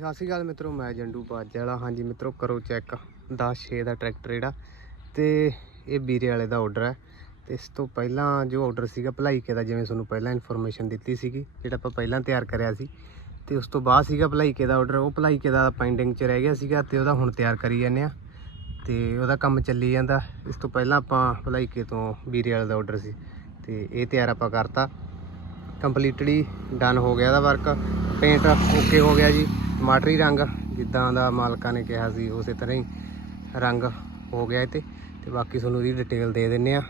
ਸਤਿ ਸ਼੍ਰੀ ਅਕਾਲ ਮਿੱਤਰੋ, ਮੈਂ ਜੰਡੂ ਬਾਜ ਵਾਲਾ ਹਾਂਜੀ ਮਿੱਤਰੋ, ਕਰੋ ਚੈੱਕ 10-6 ਦਾ ਟਰੈਕਟਰ ਜਿਹੜਾ ਤੇ ਇਹ ਵੀਰੇ ਵਾਲੇ ਦਾ ਆਰਡਰ ਹੈ। ਤੇ ਇਸ ਤੋਂ ਪਹਿਲਾਂ ਜੋ ਆਰਡਰ ਸੀਗਾ ਭਲਾਈਕੇ ਦਾ, ਜਿਵੇਂ ਤੁਹਾਨੂੰ ਪਹਿਲਾਂ ਇਨਫੋਰਮੇਸ਼ਨ ਦਿੱਤੀ ਸੀਗੀ, ਜਿਹੜਾ ਆਪਾਂ ਪਹਿਲਾਂ ਤਿਆਰ ਕਰਿਆ ਸੀ। ਤੇ ਉਸ ਤੋਂ ਬਾਅਦ ਸੀਗਾ ਭਲਾਈਕੇ ਦਾ ਆਰਡਰ ਉਹ ਭਲਾਈਕੇ ਦਾ ਪੈਂਡਿੰਗ 'ਚ ਰਹਿ ਗਿਆ ਸੀਗਾ ਤੇ ਉਹਦਾ ਹੁਣ ਤਿਆਰ ਕਰੀ ਜਾਂਦੇ ਆ ਤੇ ਉਹਦਾ ਕੰਮ ਚੱਲੀ ਜਾਂਦਾ। ਇਸ ਤੋਂ ਪਹਿਲਾਂ ਆਪਾਂ ਭਲਾਈਕੇ ਤੋਂ ਵੀਰੇ ਵਾਲੇ ਦਾ ਆਰਡਰ ਸੀ ਤੇ ਇਹ ਤਿਆਰ ਆਪਾਂ ਕਰਤਾ। ਕੰਪਲੀਟਲੀ ਡਨ ਹੋ ਗਿਆ ਦਾ ਵਰਕ ਪੇਂਟ ਓਕੇ ਹੋ ਗਿਆ ਜੀ। ਟਮਾਟਰੀ ਰੰਗ, ਜਿੱਦਾਂ ਦਾ ਮਾਲਕਾਂ ਨੇ ਕਿਹਾ ਸੀ, ਉਸੇ ਤਰ੍ਹਾਂ ਹੀ ਰੰਗ ਹੋ ਗਿਆ ਇਹ ਤੇ ਤੇ ਬਾਕੀ ਤੁਹਾਨੂੰ ਇਹਦੀ ਡਿਟੇਲ ਦੇ ਦਿੰਨੇ ਆ।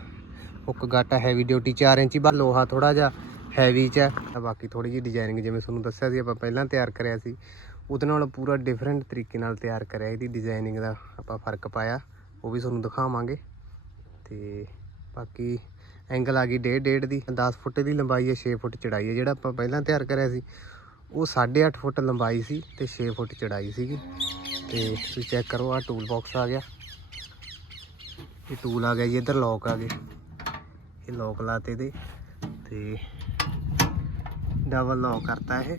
ਹੁੱਕ ਗਾਟਾ ਹੈਵੀ ਡਿਊਟੀ 4 ਇੰਚੀ ਬਾ ਲੋਹਾ ਥੋੜਾ ਜਿਹਾ ਹੈਵੀ ਚ ਹੈ ਤਾਂ ਬਾਕੀ ਥੋੜੀ ਜਿਹੀ ਡਿਜ਼ਾਈਨਿੰਗ ਜਿਵੇਂ ਤੁਹਾਨੂੰ ਦੱਸਿਆ ਸੀ, ਆਪਾਂ ਪਹਿਲਾਂ ਤਿਆਰ ਕਰਿਆ ਸੀ। ਉਹਦੇ ਨਾਲ ਪੂਰਾ ਡਿਫਰੈਂਟ ਤਰੀਕੇ ਨਾਲ ਤਿਆਰ ਕਰਿਆ ਇਹਦੀ ਡਿਜ਼ਾਈਨਿੰਗ ਦਾ ਆਪਾਂ ਫ਼ਰਕ ਪਾਇਆ। ਉਹ ਵੀ ਤੁਹਾਨੂੰ ਦਿਖਾਵਾਂਗੇ। ਤੇ ਬਾਕੀ ਐਂਗਲ ਆ ਗਈ ਡੇਢ ਡੇਢ ਦੀ। 10 ਫੁੱਟ ਦੀ ਲੰਬਾਈ ਹੈ 6 ਫੁੱਟ ਚੜਾਈ ਹੈ ਜਿਹੜਾ ਆਪਾਂ ਪਹਿਲਾਂ ਤਿਆਰ ਕਰਿਆ ਸੀ। ਉਹ 8.5 ਫੁੱਟ ਲੰਬਾਈ ਸੀ ਤੇ 6 ਫੁੱਟ ਚੜਾਈ ਸੀਗੀ। ਤੇ ਤੁਸੀਂ ਚੈੱਕ ਕਰੋ ਆ ਟੂਲ ਬਾਕਸ ਆ ਗਿਆ। ਇਹ ਟੂਲ ਆ ਗਿਆ ਜੀ, ਇੱਧਰ ਲੋਕ ਆ ਗਏ। ਇਹ ਲੋਕ ਲਾਤੇ ਦੇ ਤੇ ਡਬਲ ਲੋਕ ਕਰਤਾ ਇਹ,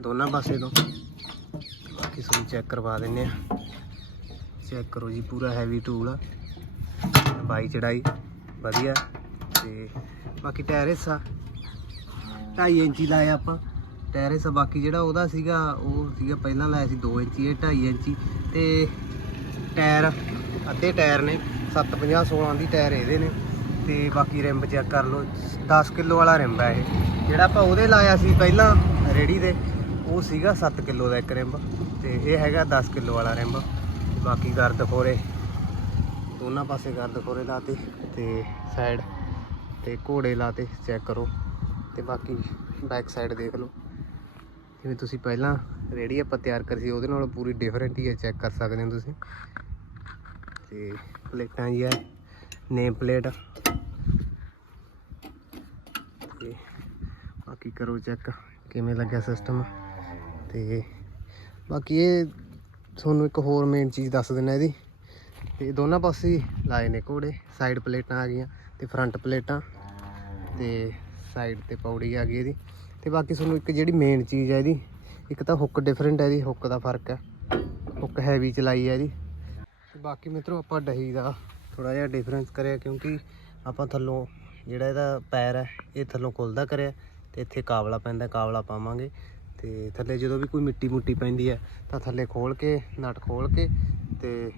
ਦੋਨਾਂ ਪਾਸੇ ਤੋਂ। ਬਾਕੀ ਤੁਹਾਨੂੰ ਚੈੱਕ ਕਰਵਾ ਦਿੰਨੇ ਆ। ਚੈੱਕ ਕਰੋ ਜੀ, ਪੂਰਾ ਹੈਵੀ ਟੂਲ ਆ। ਲੰਬਾਈ, ਚੜਾਈ, ਵਧੀਆ। ਤੇ ਬਾਕੀ ਟਾਇਰ ਹਿੱਸਾ 2.5 ਇੰਚੀ ਲਾਇਆ ਆਪਾਂ। ਟਾਇਰ ਹਿੱਸਾ ਬਾਕੀ ਜਿਹੜਾ ਉਹਦਾ ਸੀਗਾ, ਉਹ ਸੀਗਾ ਪਹਿਲਾਂ ਲਾਇਆ ਸੀ 2 ਇੰਚੀ, ਇਹ 2.5 ਇੰਚੀ ਤੇ ਟਾਇਰ ਅੱਧੇ ਟਾਇਰ ਨੇ 750 16 ਦੀ ਟਾਇਰ ਇਹਦੇ ਨੇ ਤੇ ਬਾਕੀ ਰਿੰਬ ਚੈੱਕ ਕਰ ਲਓ 10 ਕਿਲੋ ਵਾਲਾ ਰਿੰਬ ਹੈ ਇਹ। ਜਿਹੜਾ ਆਪਾਂ ਉਹਦੇ ਲਾਇਆ ਸੀ ਪਹਿਲਾਂ ਰੇੜੀ ਦੇ, ਉਹ ਸੀਗਾ 7 ਕਿਲੋ ਦਾ ਇੱਕ ਰਿੰਬ ਤੇ ਇਹ ਹੈਗਾ 10 ਕਿਲੋ ਵਾਲਾ ਰਿੰਬ ਬਾਕੀ ਗਰਦ ਖੋਰੇ, ਦੋਨਾਂ ਪਾਸੇ ਗਰਦ ਖੋਰੇ ਲਾਤੇ ਤੇ ਸਾਈਡ ਤੇ ਘੋੜੇ ਲਾਤੇ ਚੈੱਕ ਕਰੋ। ਤੇ ਬਾਕੀ ਬੈਕ ਸਾਈਡ ਦੇਖ ਲਓ। ਜਿਵੇਂ ਤੁਸੀਂ ਪਹਿਲਾਂ ਰੇੜੀ ਆਪਾਂ ਤਿਆਰ ਕਰੀ ਸੀ, ਉਹਦੇ ਨਾਲੋਂ ਪੂਰੀ ਡਿਫਰੈਂਟ ਹੀ ਹੈ ਚੈੱਕ ਕਰ ਸਕਦੇ ਹੋ ਤੁਸੀਂ। ਤੇ ਪਲੇਟਾਂ ਜੀ ਹੈ ਨੇਮ ਪਲੇਟ ਤੇ ਬਾਕੀ ਕਰੋ ਚੈੱਕ ਕਿਵੇਂ ਲੱਗਿਆ ਸਿਸਟਮ ਤੇ ਬਾਕੀ ਇਹ ਤੁਹਾਨੂੰ ਇੱਕ ਹੋਰ ਮੇਨ ਚੀਜ਼ ਦੱਸ ਦਿੰਦਾ ਇਹਦੀ। ਤੇ ਦੋਨਾਂ ਪਾਸੇ ਲਾਏ ਨੇ ਘੋੜੇ ਸਾਈਡ ਪਲੇਟਾਂ ਆ ਗਈਆਂ ਤੇ ਫਰੰਟ ਪਲੇਟਾਂ। ਤੇ ਸਾਈਡ ਤੇ ਪੌੜੀ ਆ ਗਈ ਇਹਦੀ। ਤੇ ਬਾਕੀ ਤੁਹਾਨੂੰ ਇੱਕ ਜਿਹੜੀ ਮੇਨ ਚੀਜ਼ ਹੈ ਇਹਦੀ, ਇੱਕ ਤਾਂ ਹੁੱਕ ਡਿਫਰੈਂਟ ਹੈ ਇਹਦੀ ਹੁੱਕ ਦਾ ਫ਼ਰਕ ਹੈ ਹੁੱਕ ਹੈਵੀ ਚਲਾਈ ਹੈ ਇਹਦੀ। ਤੇ ਬਾਕੀ ਮਿੱਤਰੋ ਆਪਾਂ ਡਹੀ ਦਾ ਥੋੜਾ ਜਿਹਾ ਡਿਫਰੈਂਸ ਕਰਿਆ ਕਿਉਂਕਿ ਆਪਾਂ ਥੱਲੋਂ ਜਿਹੜਾ ਇਹਦਾ ਪੈਰ ਹੈ ਇਹ ਥੱਲੋਂ ਖੁੱਲਦਾ ਕਰਿਆ ਤੇ ਇੱਥੇ ਕਾਵਲਾ ਪੈਂਦਾ, ਕਾਵਲਾ ਪਾਵਾਂਗੇ। ਤੇ ਥੱਲੇ ਜਦੋਂ ਵੀ ਕੋਈ ਮਿੱਟੀ ਮੁੱਟੀ ਪੈਂਦੀ ਹੈ ਤਾਂ ਥੱਲੇ ਖੋਲ ਕੇ, ਨਟ ਖੋਲ ਕੇ ਤੇ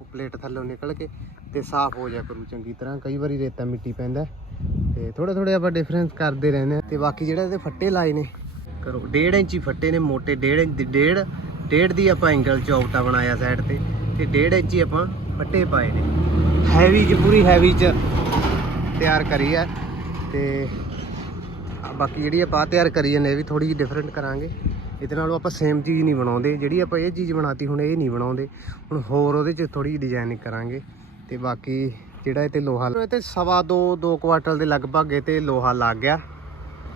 ਉਹ ਪਲੇਟ ਥੱਲੋਂ ਨਿਕਲ ਕੇ ਤੇ ਸਾਫ਼ ਹੋ ਜਾ ਕਰੂ ਚੰਗੀ ਤਰ੍ਹਾਂ। ਕਈ ਵਾਰੀ ਰੇਤਾ ਮਿੱਟੀ ਪੈਂਦਾ ਤੇ ਥੋੜੇ ਥੋੜੇ ਆਪਾਂ ਡਿਫਰੈਂਸ ਕਰਦੇ ਰਹਿੰਦੇ ਆ ਤੇ ਬਾਕੀ ਜਿਹੜਾ ਇਹਦੇ ਫੱਟੇ ਲਾਏ ਨੇ, ਕਰੋ 1.5 ਇੰਚੀ ਫੱਟੇ ਨੇ ਮੋਟੇ 1.5 ਇੰਚ ਦੀ 1.5 ਡੇਢ ਦੀ ਆਪਾਂ ਐਂਗਲ ਚੌਕਟਾ ਬਣਾਇਆ ਸਾਈਡ ਤੇ ਤੇ 1.5 ਇੰਚੀ ਆਪਾਂ ਫੱਟੇ ਪਾਏ ਨੇ। ਹੈਵੀ ਚ, ਪੂਰੀ ਹੈਵੀ ਚ ਤਿਆਰ ਕਰੀ ਆ ਤੇ ਬਾਕੀ ਜਿਹੜੀ ਆਪਾਂ ਆਹ ਤਿਆਰ ਕਰੀ ਜਾਂਦੇ ਇਹ ਵੀ ਥੋੜੀ ਜਿਹੀ ਡਿਫਰੈਂਟ ਕਰਾਂਗੇ। ਇਹਦੇ ਨਾਲੋਂ ਆਪਾਂ ਸੇਮ ਚੀਜ਼ ਨਹੀਂ ਬਣਾਉਂਦੇ। ਜਿਹੜੀ ਆਪਾਂ ਇਹ ਚੀਜ਼ ਬਣਾਤੀ, ਹੁਣ ਇਹ ਨਹੀਂ ਬਣਾਉਂਦੇ। ਹੁਣ ਹੋਰ ਉਹਦੇ 'ਚ ਥੋੜੀ ਜਿਹੀ ਡਿਜ਼ਾਈਨਿੰਗ ਕਰਾਂਗੇ। ਤੇ ਬਾਕੀ ਜਿਹੜਾ ਇਹ ਤੇ ਲੋਹਾ ਇਹ ਤੇ ਸਵਾ 2 2 ਕੁਆਟਲ ਦੇ ਲਗਭਗ ਇਹ ਤੇ ਲੋਹਾ ਲੱਗ ਗਿਆ।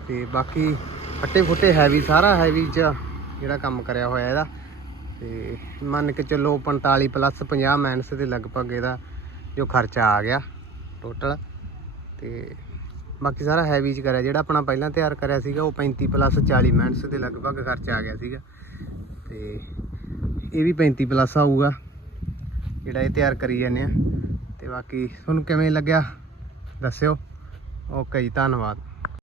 ਤੇ ਬਾਕੀ ਫੱਟੇ ਫੁੱਟੇ ਹੈਵੀ ਸਾਰਾ ਹੈਵੀ 'ਚ ਜਿਹੜਾ ਕੰਮ ਕਰਿਆ ਹੋਇਆ ਇਹਦਾ। ਤੇ ਮੰਨ ਕੇ ਚੱਲੋ 45 ਪਲੱਸ 50 ਮੈਨਸ ਦੇ ਲਗਭਗ ਇਹਦਾ ਜੋ ਖਰਚਾ ਆ ਗਿਆ ਟੋਟਲ ਤੇ ਬਾਕੀ ਸਾਰਾ ਹੈਵੀ ਚ ਕਰਿਆ। ਜਿਹੜਾ ਆਪਣਾ ਪਹਿਲਾਂ ਤਿਆਰ ਕਰਿਆ ਸੀਗਾ, ਉਹ 35 ਪਲੱਸ 40 ਮਿੰਟਸ ਦੇ ਲਗਭਗ ਖਰਚਾ ਆ ਗਿਆ ਸੀਗਾ। ਤੇ ਇਹ ਵੀ 35 ਪਲੱਸ ਆਊਗਾ, ਜਿਹੜਾ ਇਹ ਤਿਆਰ ਕਰੀ ਜਾਂਦੇ ਆ। ਤੇ ਬਾਕੀ ਤੁਹਾਨੂੰ ਕਿਵੇਂ ਲੱਗਿਆ? ਦੱਸਿਓ। ਓਕੇ ਜੀ ਧੰਨਵਾਦ।